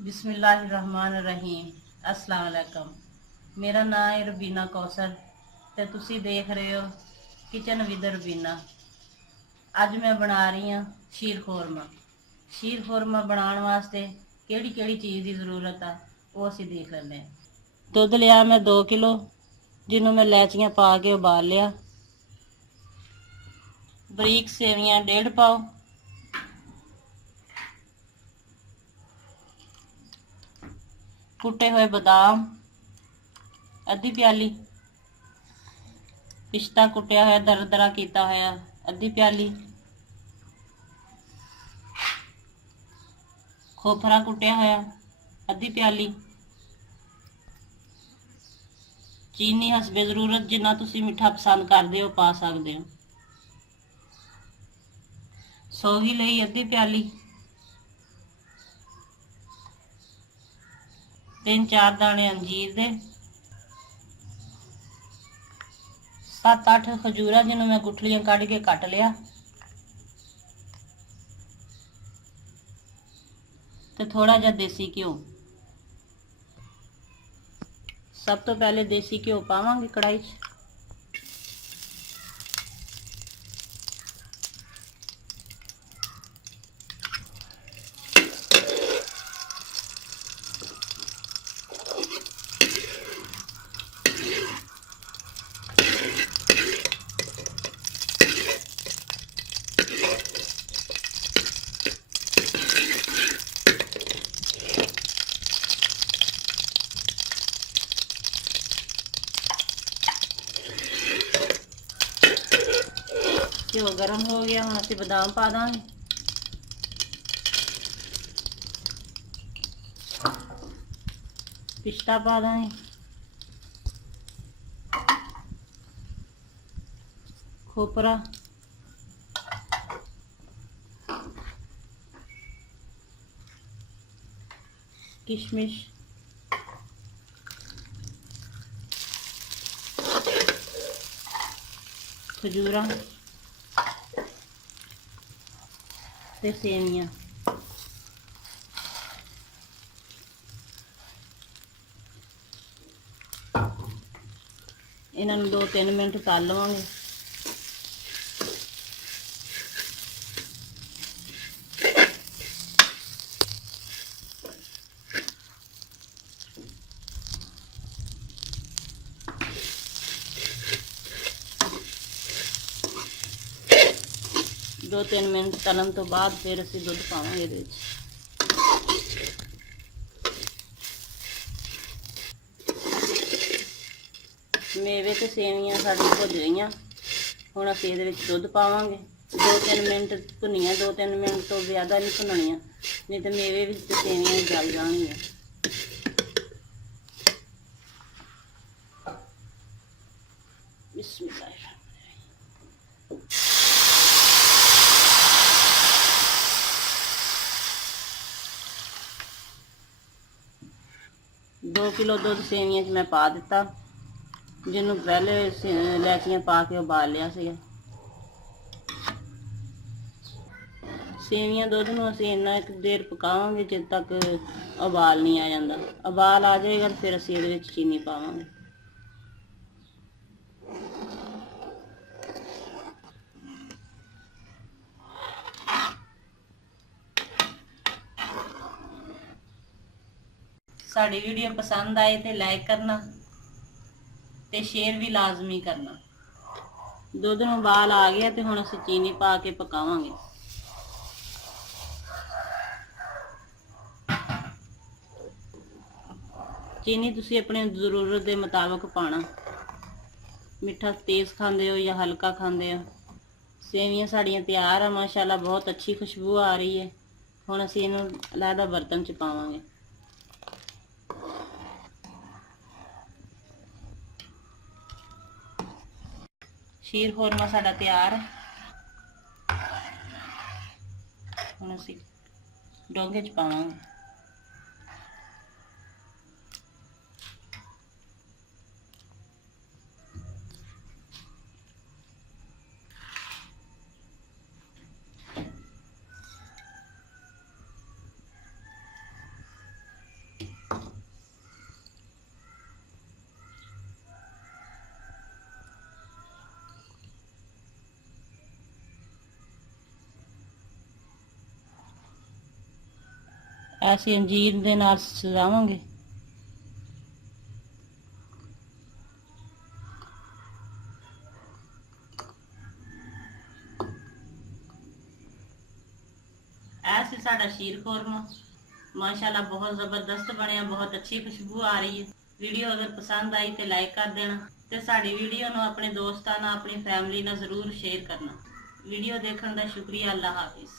बिस्मिल्लाहिर्रहमानिर्रहीम। अस्सलाम वालेकुम। मेरा नाम है रुबीना कौसर ते तुसी देख रहे हो किचन विद रुबीना। अज मैं बना रही हूँ शीर खोरमा। शीर खोरमा बनाने वास्ते केड़ी केड़ी चीज़ की ज़रूरत है वो असी देख लेंगे हैं। दुध लिया मैं 2 किलो, जिन्हों मैं इलायचियाँ पा के उबाल लिया। बरीक सेवियाँ 1.5 पाओ, कुटे हुए बादाम अद्धी प्याली, पिस्ता कुटिया होया दरदरा किया होया अद्धी प्याली, खोपरा कुटिया होया अद्धी प्याली, चीनी हसबे जरूरत जिन्ना तुसी मिठा पसंद करते हो पा सकते हो, सौगी लई अद्धी प्याली, 3-4 दाने अंजीर दे, 7-8 खजूरा जिन्हों मैं गुठलियां कढ़ के कट लिया, ते थोड़ा जा देसी घ्यो। सब तो पहले देसी घ्यो पावांगे कढ़ाई च। घ्यो गर्म हो गया, हम असी बादाम पा देंगे, पिस्ता पा देंगे, खोपरा, किशमिश, खजूरा ते सेवियां। इन्हां नूं 2-3 मिनट तल लवांगे। दो 3 मिनट तलन तो बाद फिर असी दुध पावांगे इहदे विच। मेवे ते सेवियां साडी भुज गईयां, हुण असी इहदे विच दुध पावांगे। 2-3 मिनट भुनिया, 2-3 मिनट तो ज़्यादा नहीं भुननियां, नहीं तो मेवे विच ते सेवियां जल जाणगियां। बिस्मिल्लाह। 2 किलो दुध सेवियां च मैं पा दिता, जिन्हों पहले इलायचियां पा के उबाल लिया सीगा। सेवियां दुध नूं असीं इन्ना एक देर पकावांगे जद तक उबाल नहीं आ जाता। उबाल आ जाएगा फिर असीं इहदे विच चीनी पावांगे। साडी वीडियो पसंद आए तो लाइक करना ते शेयर भी लाजमी करना। दुध नूं उबाल आ गया तो हुण असीं चीनी पा के पकावांगे। चीनी तुसी अपने जरूरत के मुताबिक पाना, मिठा तेज़ खाते हो या हल्का खाते हो। सेवियां साड़ियां तैयार है माशाल्लाह, बहुत अच्छी खुशबू आ रही है। हुण असीं इहनूं अलहदा बर्तन च पावांगे। शीर खोरमा साडा तैयार है। हुण असीं डोंगे च पावांगे। ਅਸੀਂ ਅੰਜੀਰ ਦੇ ਨਾਲ ਸਜਾਵਾਂਗੇ। ऐसे साडा शीर खोरमा माशाल्लाह बहुत ज़बरदस्त बनया, बहुत अच्छी खुशबू आ रही है। वीडियो अगर पसंद आई तो लाइक कर देना ते साडी वीडियो नूं अपने दोस्तां नाल अपनी फैमिली नाल ज़रूर शेयर करना। वीडियो देखने का शुक्रिया। अल्लाह हाफिज़।